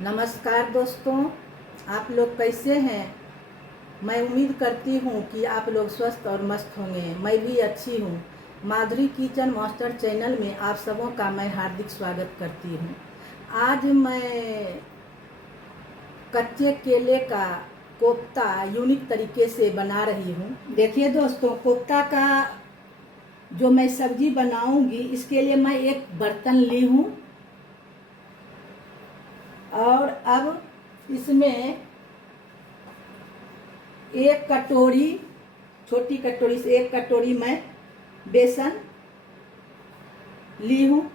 नमस्कार दोस्तों, आप लोग कैसे हैं। मैं उम्मीद करती हूँ कि आप लोग स्वस्थ और मस्त होंगे। मैं भी अच्छी हूँ। माधुरी किचन मास्टर चैनल में आप सबों का मैं हार्दिक स्वागत करती हूँ। आज मैं कच्चे केले का कोफ्ता यूनिक तरीके से बना रही हूँ। देखिए दोस्तों, कोफ्ता का जो मैं सब्जी बनाऊंगी इसके लिए मैं एक बर्तन ली हूँ और अब इसमें एक कटोरी, छोटी कटोरी से एक कटोरी मैं बेसन ली हूँ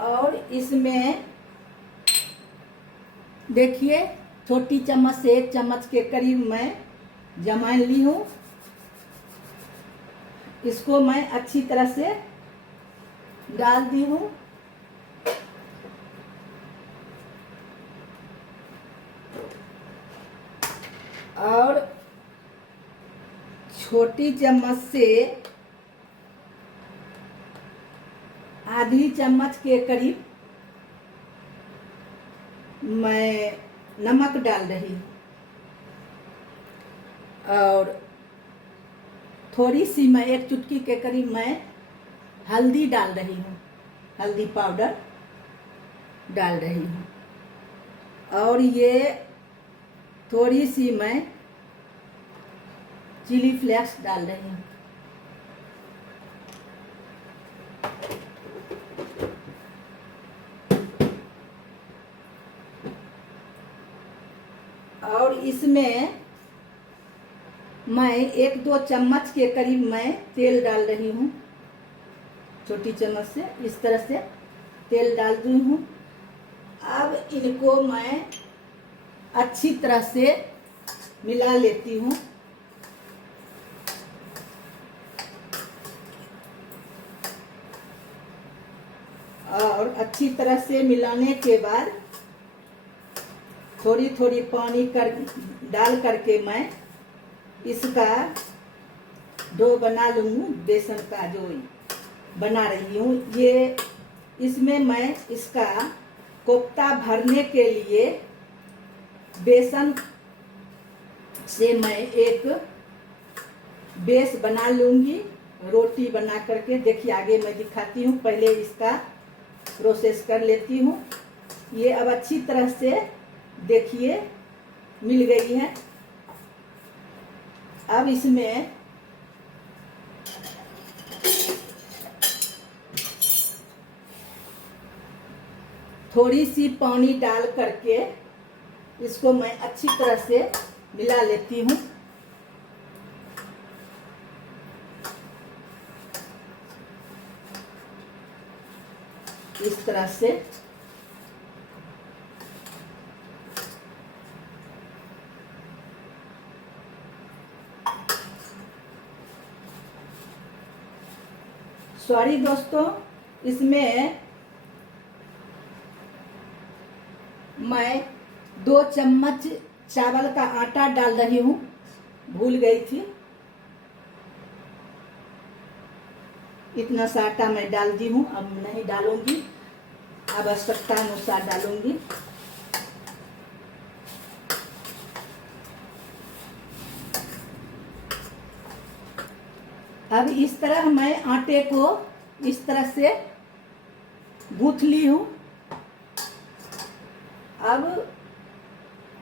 और इसमें देखिए छोटी चम्मच से एक चम्मच के करीब मैं जमाइन ली हूँ। इसको मैं अच्छी तरह से डाल दी हूँ और छोटी चम्मच से आधी चम्मच के करीब मैं नमक डाल रही हूँ और थोड़ी सी मैं एक चुटकी के करीब मैं हल्दी डाल रही हूँ, हल्दी पाउडर डाल रही हूँ और ये थोड़ी सी मैं चिली फ्लेक्स डाल रही हूँ। और इसमें मैं एक दो चम्मच के करीब मैं तेल डाल रही हूँ। छोटी चम्मच से इस तरह से तेल डाल दी हूँ। अब इनको मैं अच्छी तरह से मिला लेती हूँ और अच्छी तरह से मिलाने के बाद थोड़ी थोड़ी पानी डाल करके मैं इसका डो बना लूँगी। बेसन का जो बना रही हूँ, ये इसमें मैं इसका कोफ्ता भरने के लिए बेसन से मैं एक बेस बना लूँगी, रोटी बना करके। देखिए आगे मैं दिखाती हूँ, पहले इसका प्रोसेस कर लेती हूँ। ये अब अच्छी तरह से देखिए मिल गई है। अब इसमें थोड़ी सी पानी डाल करके इसको मैं अच्छी तरह से मिला लेती हूँ। इस तरह से सॉरी दोस्तों, इसमें मैं 2 चम्मच चावल का आटा डाल रही हूँ, भूल गई थी। इतना सा आटा मैं डाल दी हूँ, अब नहीं डालूंगी, आवश्यकता अनुसार डालूंगी। अब इस तरह मैं आटे को इस तरह से गूंथ ली हूँ। अब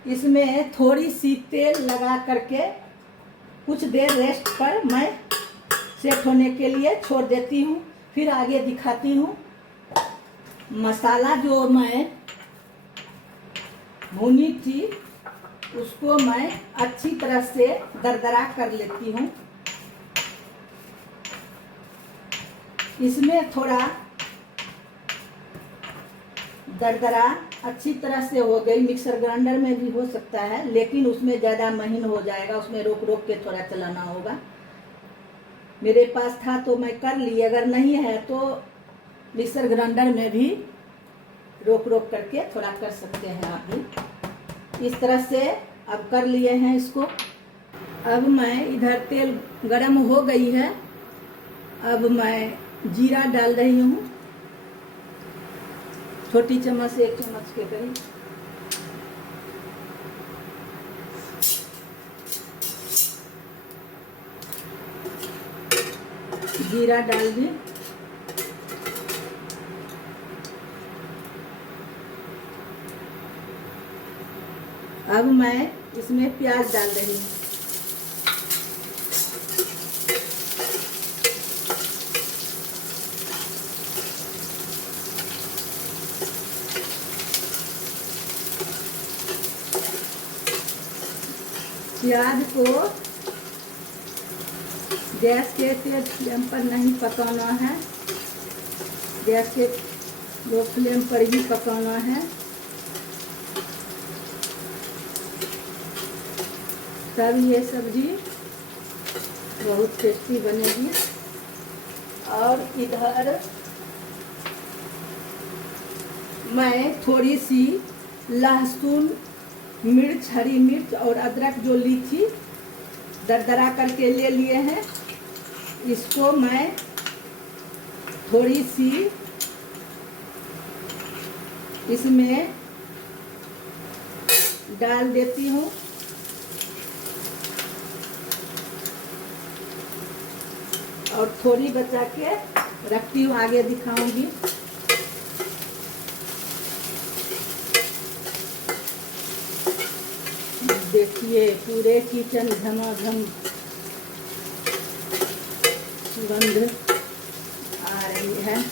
इसमें थोड़ी सी तेल लगा करके कुछ देर रेस्ट पर मैं सेट होने के लिए छोड़ देती हूँ। फिर आगे दिखाती हूँ। मसाला जो मैं भुनी थी उसको मैं अच्छी तरह से दरदरा कर लेती हूँ। इसमें थोड़ा दरदरा अच्छी तरह से हो गई। मिक्सर ग्राइंडर में भी हो सकता है, लेकिन उसमें ज़्यादा महीन हो जाएगा, उसमें रोक रोक के थोड़ा चलाना होगा। मेरे पास था तो मैं कर ली, अगर नहीं है तो मिक्सर ग्राइंडर में भी रोक रोक करके थोड़ा कर सकते हैं आप भी। इस तरह से अब कर लिए हैं इसको। अब मैं इधर तेल गरम हो गई है, अब मैं जीरा डाल रही हूँ। छोटी चम्मच से 1 चम्मच के करीब। जीरा डाल दी। अब मैं इसमें प्याज डाल रही हूँ। प्याज को गैस के तेज फ्लेम पर नहीं पकाना है, गैस के लो फ्लेम पर ही पकाना है, तब ये सब्जी बहुत टेस्टी बनेगी। और इधर मैं थोड़ी सी लहसुन, मिर्च, हरी मिर्च और अदरक जो ली थी दरदरा करके ले लिए हैं, इसको मैं थोड़ी सी इसमें डाल देती हूँ। और थोड़ी बचा के रखती हूँ, आगे दिखाऊंगी। देखिए पूरे किचन घमाघम सुगंध आ रही है।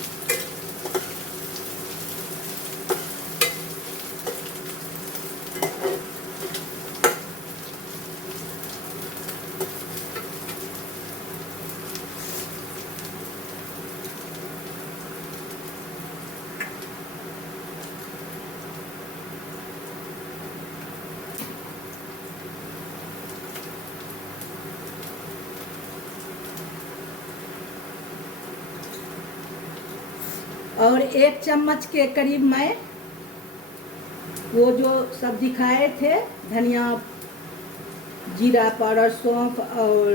और 1 चम्मच के करीब मैं वो जो सब्जी खाए थे, धनिया, जीरा पाउडर, सौंफ और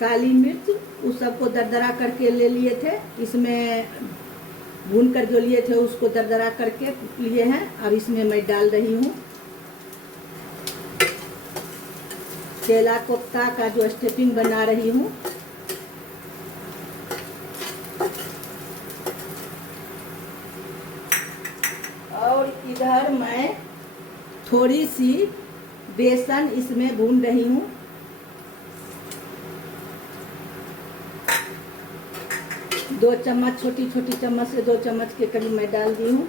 काली मिर्च, उस सबको दरदरा करके ले लिए थे। इसमें भून कर जो लिए थे उसको दरदरा करके लिए हैं। अब इसमें मैं डाल रही हूँ केला कोफ्ता का जो स्टफिंग बना रही हूँ। और इधर मैं थोड़ी सी बेसन इसमें भून रही हूँ। दो चम्मच, छोटी छोटी चम्मच से 2 चम्मच के करीब मैं डाल दी हूँ।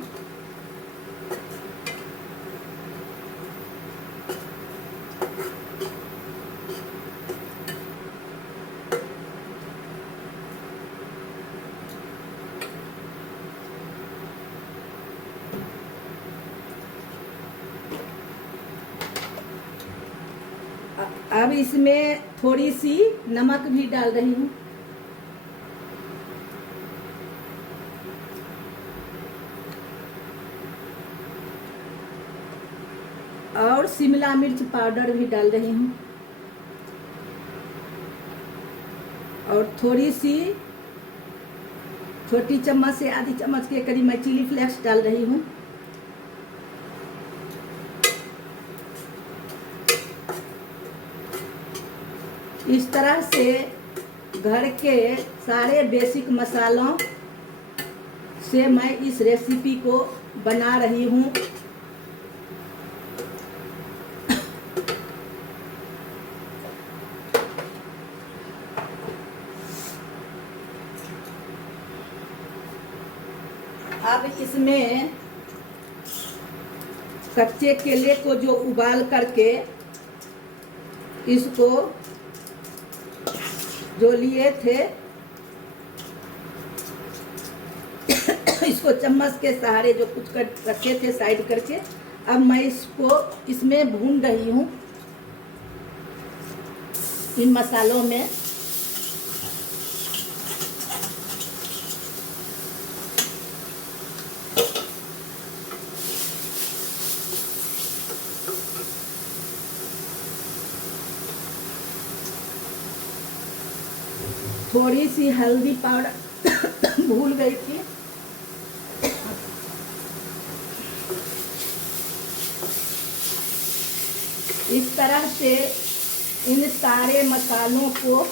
अब इसमें थोड़ी सी नमक भी डाल रही हूँ। और शिमला मिर्च पाउडर भी डाल रही हूँ। और थोड़ी सी छोटी चम्मच से आधी चम्मच के करीब मैं चिली फ्लेक्स डाल रही हूँ। इस तरह से घर के सारे बेसिक मसालों से मैं इस रेसिपी को बना रही हूँ। अब इसमें कच्चे केले को जो उबाल करके इसको जो लिए थे इसको चम्मच के सहारे जो कुछ कर रखे थे साइड करके, अब मैं इसको इसमें भून रही हूँ इन मसालों में। थोड़ी सी हल्दी पाउडर भूल गई थी, इस तरह से इन सारे मसालों को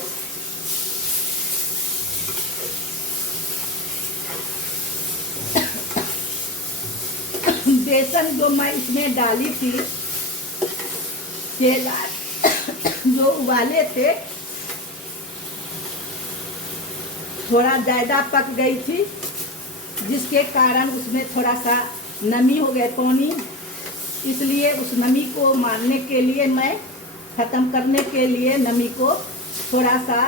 बेसन जो मैं इसमें डाली थी, केला जो उबाले थे, थोड़ा ज़्यादा पक गई थी, जिसके कारण उसमें थोड़ा सा नमी हो गया पानी। इसलिए उस नमी को मारने के लिए, मैं ख़त्म करने के लिए नमी को थोड़ा सा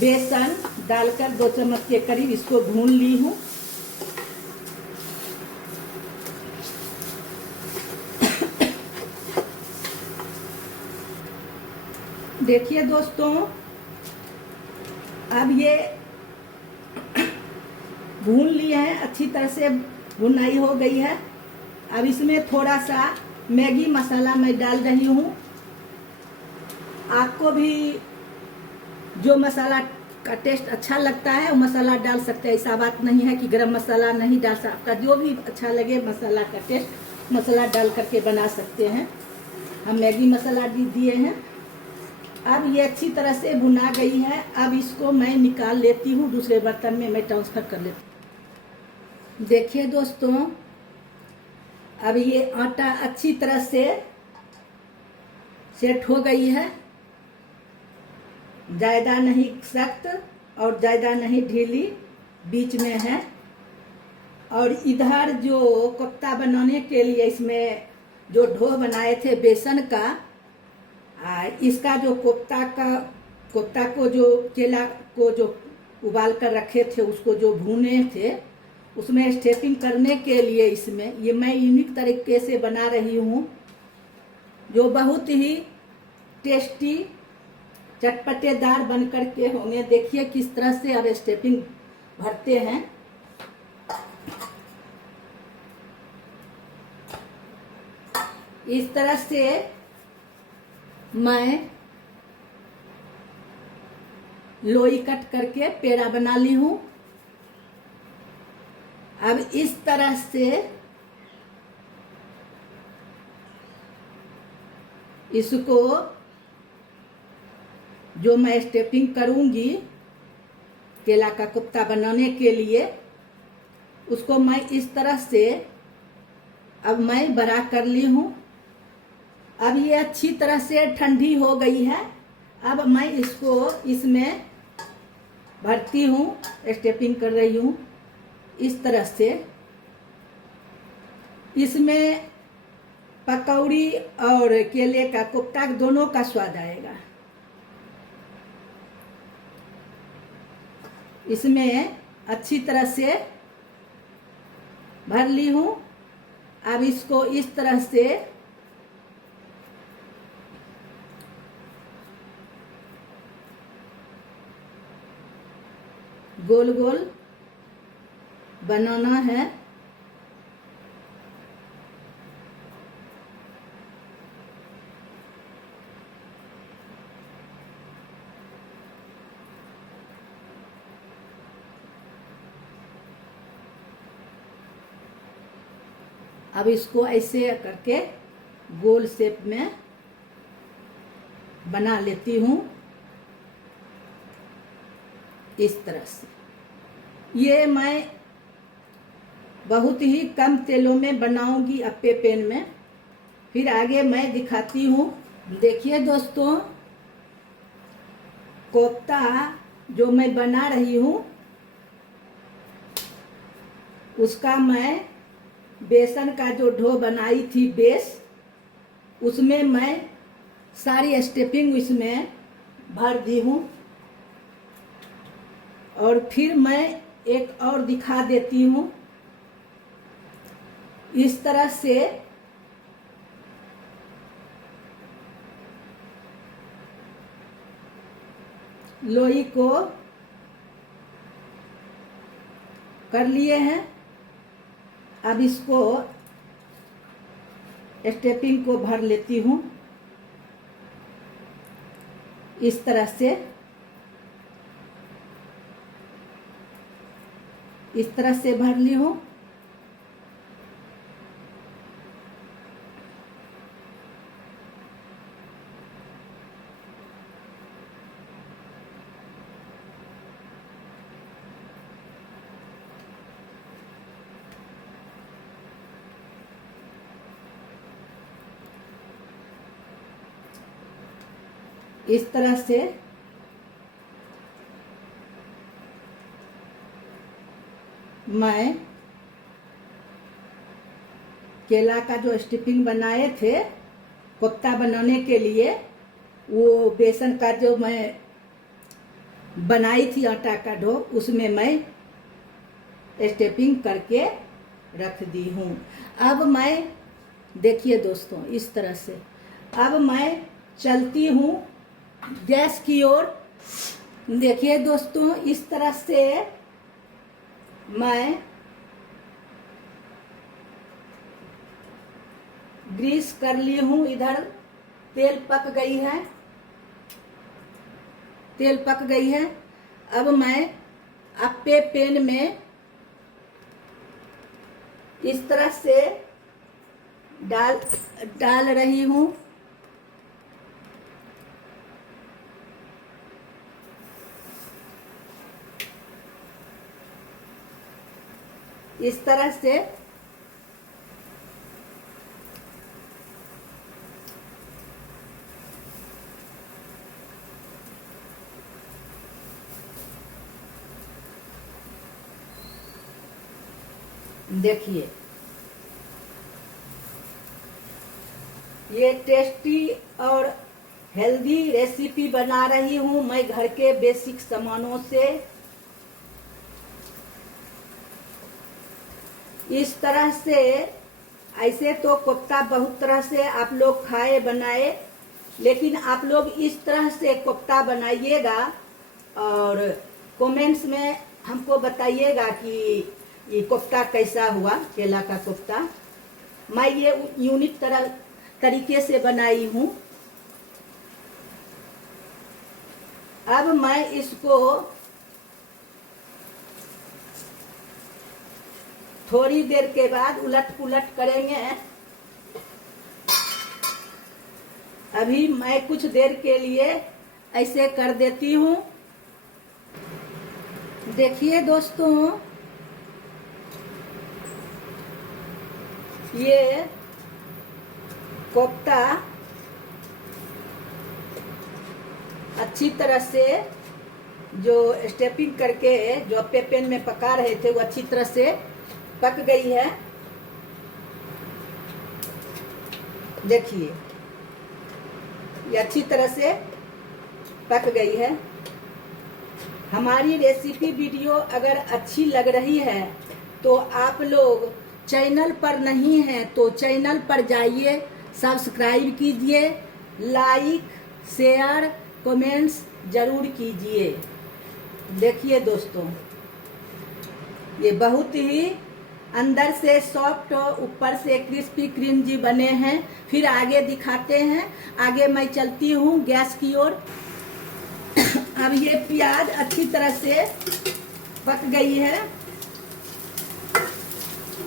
बेसन डालकर 2 चम्मच के करीब इसको भून ली हूँ। देखिए दोस्तों, अब ये भून लिए हैं, अच्छी तरह से भुनाई हो गई है। अब इसमें थोड़ा सा मैगी मसाला मैं डाल रही हूँ। आपको भी जो मसाला का टेस्ट अच्छा लगता है वो मसाला डाल सकते हैं। ऐसा बात नहीं है कि गरम मसाला नहीं डाल सकता, आपका जो भी अच्छा लगे मसाला का टेस्ट मसाला डाल करके बना सकते हैं। हम मैगी मसाला दिए हैं। अब ये अच्छी तरह से भुना गई है। अब इसको मैं निकाल लेती हूँ, दूसरे बर्तन में मैं ट्रांसफ़र कर लेती हूँ। देखिए दोस्तों, अब ये आटा अच्छी तरह से सेट हो गई है, ज़्यादा नहीं सख्त और ज़्यादा नहीं ढीली, बीच में है। और इधर जो कोफ्ता बनाने के लिए इसमें जो डो बनाए थे बेसन का, इसका जो कोफ्ता को जो केला को जो उबाल कर रखे थे, उसको जो भूने थे, उसमें स्टेपिंग करने के लिए इसमें ये मैं यूनिक तरीके से बना रही हूँ, जो बहुत ही टेस्टी चटपटेदार बन कर के होंगे। देखिए किस तरह से अब स्टेपिंग भरते हैं। इस तरह से मैं लोई कट करके पेड़ा बना ली हूँ। अब इस तरह से इसको जो मैं स्टेपिंग करूँगी केला का कोफ्ता बनाने के लिए, उसको मैं इस तरह से अब मैं बड़ा कर ली हूँ। अब ये अच्छी तरह से ठंडी हो गई है। अब मैं इसको इसमें भरती हूँ, स्टेपिंग कर रही हूँ इस तरह से। इसमें पकौड़ी और केले का कोफ्ता दोनों का स्वाद आएगा। इसमें अच्छी तरह से भर ली हूँ। अब इसको इस तरह से गोल गोल बनाना है। अब इसको ऐसे करके गोल शेप में बना लेती हूँ इस तरह से। ये मैं बहुत ही कम तेलों में बनाऊंगी अप्पे पैन में, फिर आगे मैं दिखाती हूँ। देखिए दोस्तों, कोफ्ता जो मैं बना रही हूँ उसका मैं बेसन का जो डो बनाई थी बेस, उसमें मैं सारी स्टेपिंग इसमें भर दी हूँ। और फिर मैं एक और दिखा देती हूँ। इस तरह से लोई को कर लिए हैं। अब इसको स्टेपिंग को भर लेती हूँ इस तरह से। इस तरह से भर ली हूँ। इस तरह से मैं केला का जो स्टफिंग बनाए थे कोफ्ता बनाने के लिए, वो बेसन का जो मैं बनाई थी आटा का डो, उसमें मैं स्टफिंग करके रख दी हूँ। अब मैं देखिए दोस्तों, इस तरह से अब मैं चलती हूँ गैस की ओर। देखिए दोस्तों, इस तरह से मैं ग्रीस कर ली हूँ। इधर तेल पक गई है, तेल पक गई है। अब मैं अप्पे पैन में इस तरह से डाल रही हूँ। इस तरह से देखिए, ये टेस्टी और हेल्दी रेसिपी बना रही हूँ मैं घर के बेसिक सामानों से। इस तरह से, ऐसे तो कोफ्ता बहुत तरह से आप लोग खाए बनाए, लेकिन आप लोग इस तरह से कोफ्ता बनाइएगा और कमेंट्स में हमको बताइएगा कि ये कोफ्ता कैसा हुआ, केला का कोफ्ता। मैं ये यूनिक तरीके से बनाई हूँ। अब मैं इसको थोड़ी देर के बाद उलट पुलट करेंगे। अभी मैं कुछ देर के लिए ऐसे कर देती हूँ। देखिए दोस्तों, ये कोफ्ता अच्छी तरह से जो स्टफिंग करके जो अप्पे पैन में पका रहे थे, वो अच्छी तरह से पक गई है। देखिए, ये अच्छी तरह से पक गई है। हमारी रेसिपी वीडियो अगर अच्छी लग रही है तो आप लोग चैनल पर नहीं हैं तो चैनल पर जाइए, सब्सक्राइब कीजिए, लाइक शेयर कमेंट्स जरूर कीजिए। देखिए दोस्तों, ये बहुत ही अंदर से सॉफ्ट और ऊपर से क्रिस्पी क्रिंजी बने हैं। फिर आगे दिखाते हैं। आगे मैं चलती हूँ गैस की ओर। अब ये प्याज अच्छी तरह से पक गई है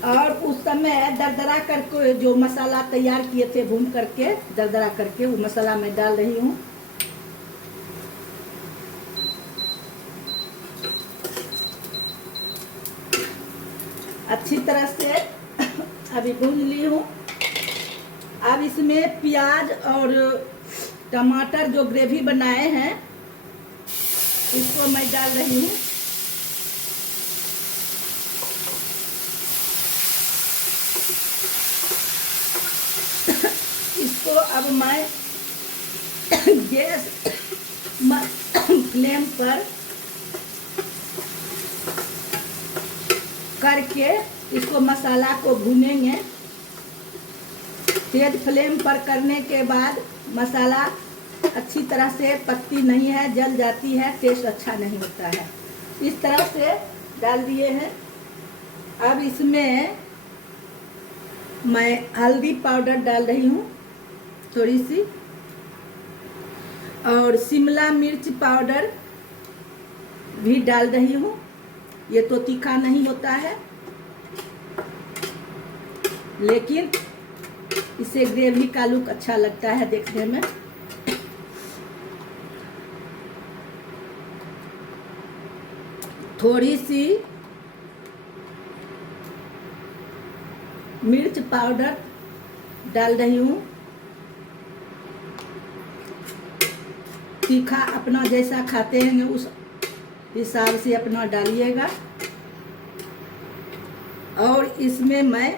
और उस समय दरदरा करके जो मसाला तैयार किए थे भून करके दरदरा करके, वो मसाला मैं डाल रही हूँ। अच्छी तरह से अभी भून ली हूँ। अब इसमें प्याज और टमाटर जो ग्रेवी बनाए हैं, इसको मैं डाल रही हूँ। इसको अब मैं गैस फ्लेम पर करके इसको मसाला को भूनेंगे। तेज फ्लेम पर करने के बाद मसाला अच्छी तरह से पकती नहीं है, जल जाती है, टेस्ट अच्छा नहीं होता है। इस तरह से डाल दिए हैं। अब इसमें मैं हल्दी पाउडर डाल रही हूँ थोड़ी सी, और शिमला मिर्च पाउडर भी डाल रही हूँ। ये तो तीखा नहीं होता है, लेकिन इससे ग्रेवी का लुक अच्छा लगता है देखने में। थोड़ी सी मिर्च पाउडर डाल रही हूँ। तीखा अपना जैसा खाते हैं उस हिसाब से अपना डालिएगा। और इसमें मैं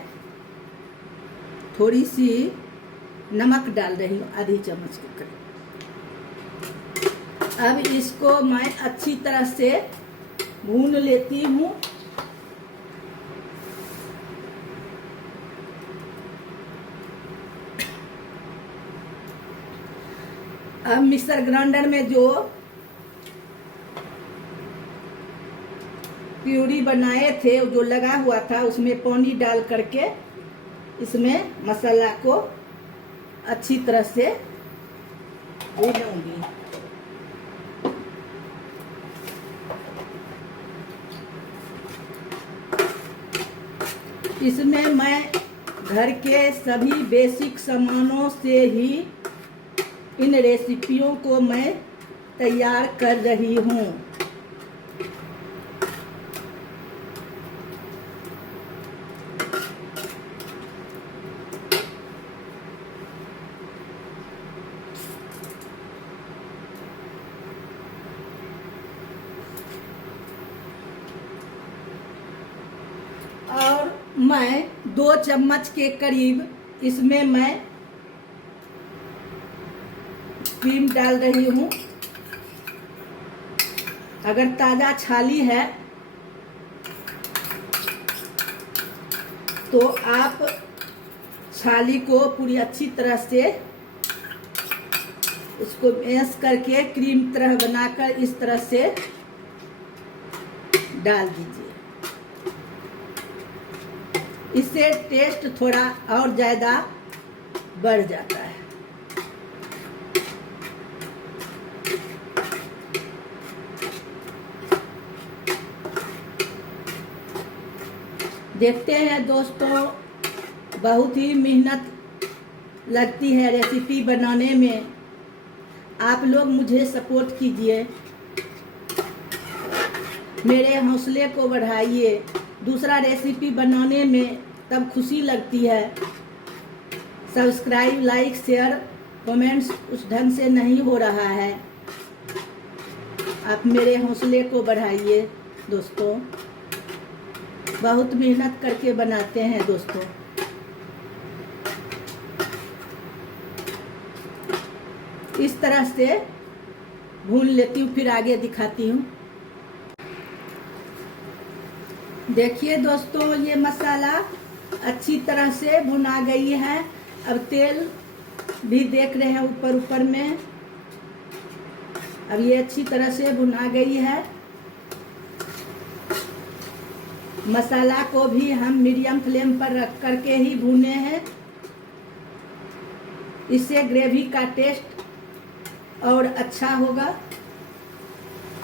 थोड़ी सी नमक डाल रही हूँ, आधी चम्मच के करीब। अब इसको मैं अच्छी तरह से भून लेती हूँ। अब मिक्सर ग्राइंडर में जो प्यूरी बनाए थे, जो लगा हुआ था, उसमें पानी डाल करके इसमें मसाला को अच्छी तरह से भूनूंगी। इसमें मैं घर के सभी बेसिक सामानों से ही इन रेसिपियों को मैं तैयार कर रही हूँ। और मैं 2 चम्मच के करीब इसमें मैं क्रीम डाल रही हूँ। अगर ताज़ा छाली है तो आप छाली को पूरी अच्छी तरह से उसको मैश करके क्रीम तरह बनाकर इस तरह से डाल दीजिए। इससे टेस्ट थोड़ा और ज़्यादा बढ़ जाता है। देखते हैं दोस्तों, बहुत ही मेहनत लगती है रेसिपी बनाने में। आप लोग मुझे सपोर्ट कीजिए, मेरे हौसले को बढ़ाइए। दूसरा रेसिपी बनाने में तब खुशी लगती है। सब्सक्राइब, लाइक, शेयर, कमेंट्स उस ढंग से नहीं हो रहा है। आप मेरे हौसले को बढ़ाइए दोस्तों। बहुत मेहनत करके बनाते हैं दोस्तों। इस तरह से भून लेती हूँ, फिर आगे दिखाती हूँ। देखिए दोस्तों, ये मसाला अच्छी तरह से भुना गई है। अब तेल भी देख रहे हैं ऊपर ऊपर में। अब ये अच्छी तरह से भुना गई है। मसाला को भी हम मीडियम फ्लेम पर रख करके ही भूने हैं। इससे ग्रेवी का टेस्ट और अच्छा होगा।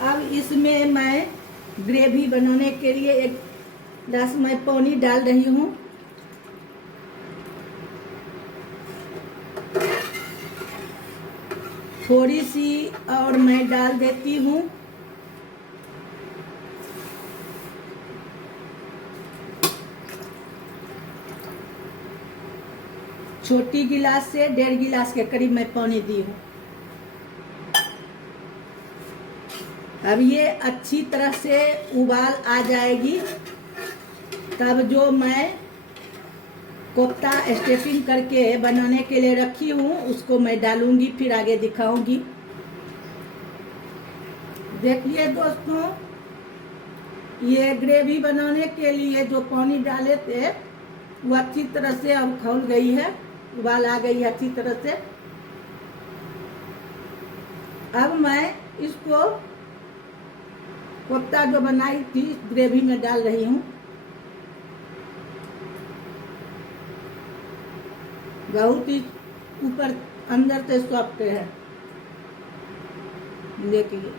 अब इसमें मैं ग्रेवी बनाने के लिए 1 गिलास में पानी डाल रही हूँ। थोड़ी सी और मैं डाल देती हूँ। छोटी गिलास से 1.5 गिलास के करीब मैं पानी दी हूँ। अब ये अच्छी तरह से उबाल आ जाएगी, तब जो मैं कोफ्ता स्टफिंग करके बनाने के लिए रखी हूँ उसको मैं डालूंगी, फिर आगे दिखाऊंगी। देखिए दोस्तों, ये ग्रेवी बनाने के लिए जो पानी डाले थे वो अच्छी तरह से अब खौल गई है, उबाल आ गई है अच्छी तरह से। अब मैं इसको कोफ्ता जो बनाई थी ग्रेवी में डाल रही हूँ। बहुत ही ऊपर अंदर से सॉफ्ट है, देखिए।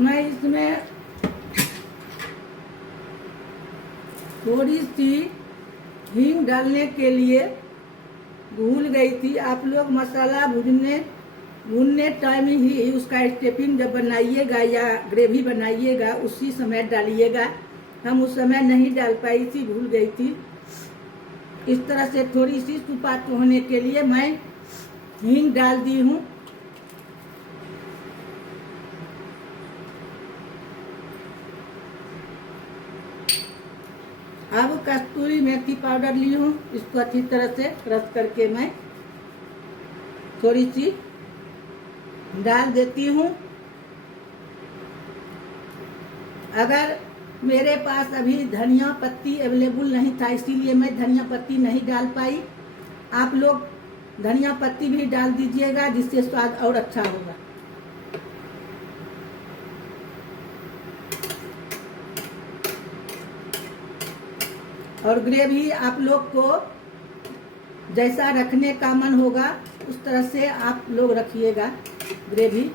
मैं इसमें थोड़ी सी हींग डालने के लिए भूल गई थी। आप लोग मसाला भूनने भूनने टाइम ही उसका स्टफिंग जब बनाइएगा या ग्रेवी बनाइएगा उसी समय डालिएगा। हम उस समय नहीं डाल पाई थी, भूल गई थी। इस तरह से थोड़ी सी सुपात होने के लिए मैं हींग डाल दी हूँ। अब कस्तूरी मेथी पाउडर ली हूँ, इसको अच्छी तरह से क्रश करके मैं थोड़ी सी डाल देती हूँ। अगर मेरे पास अभी धनिया पत्ती अवेलेबल नहीं था, इसीलिए मैं धनिया पत्ती नहीं डाल पाई। आप लोग धनिया पत्ती भी डाल दीजिएगा, जिससे स्वाद और अच्छा होगा। और ग्रेवी आप लोग को जैसा रखने का मन होगा उस तरह से आप लोग रखिएगा ग्रेवी।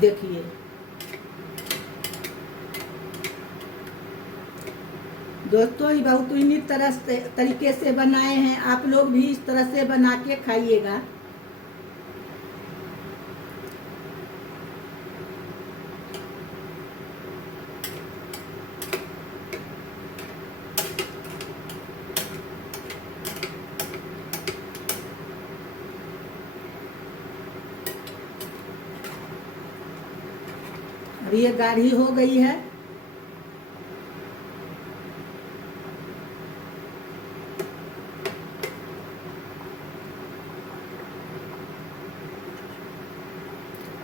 देखिए दोस्तों, ये बहुत इन्हीं तरीके से बनाए हैं। आप लोग भी इस तरह से बना के खाइएगा। अब ये गाढ़ी हो गई है।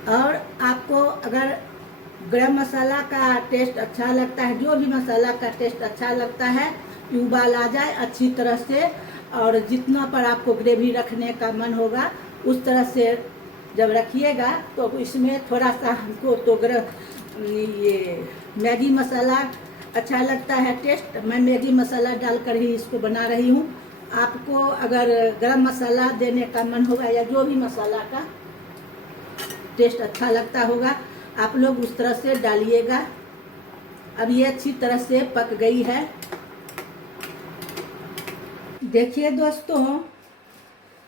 और आपको अगर गरम मसाला का टेस्ट अच्छा लगता है, जो भी मसाला का टेस्ट अच्छा लगता है, उबाल आ जाए अच्छी तरह से, और जितना पर आपको ग्रेवी रखने का मन होगा उस तरह से जब रखिएगा, तो इसमें थोड़ा सा हमको तो ये मैगी मसाला अच्छा लगता है टेस्ट। मैं मैगी मसाला डालकर ही इसको बना रही हूँ। आपको अगर गरम मसाला देने का मन होगा या जो भी मसाला का टेस्ट अच्छा लगता होगा, आप लोग उस तरह से डालिएगा। अब ये अच्छी तरह से पक गई है। देखिए दोस्तों,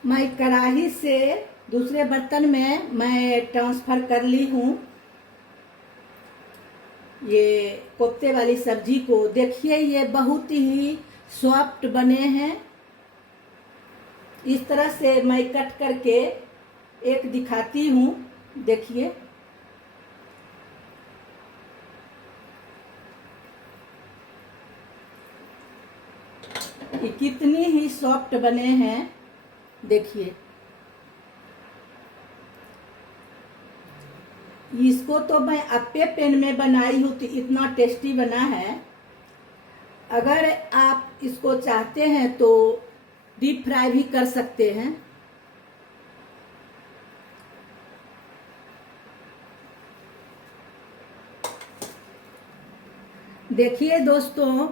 मैं कढ़ाई से दूसरे बर्तन में मैं ट्रांसफर कर ली हूँ ये कोफ्ते वाली सब्जी को। देखिए ये बहुत ही सॉफ्ट बने हैं। इस तरह से मैं कट करके एक दिखाती हूँ, देखिए। ये कितनी ही सॉफ्ट बने हैं, देखिए। इसको तो मैं अप्पे पैन में बनाई हूँ तो इतना टेस्टी बना है। अगर आप इसको चाहते हैं तो डीप फ्राई भी कर सकते हैं। देखिए दोस्तों,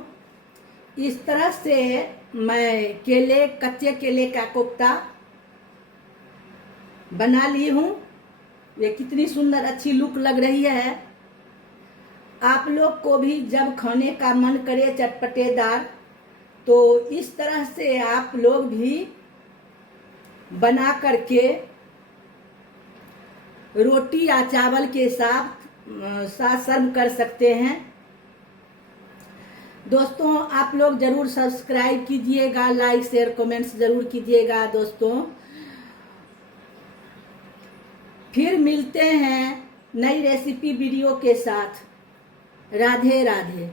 इस तरह से मैं कच्चे केले का कोफ्ता बना ली हूँ। ये कितनी सुंदर अच्छी लुक लग रही है। आप लोग को भी जब खाने का मन करे चटपटेदार, तो इस तरह से आप लोग भी बना करके रोटी या चावल के साथ सर्व कर सकते हैं। दोस्तों, आप लोग जरूर सब्सक्राइब कीजिएगा, लाइक शेयर कमेंट्स जरूर कीजिएगा। दोस्तों, फिर मिलते हैं नई रेसिपी वीडियो के साथ। राधे राधे।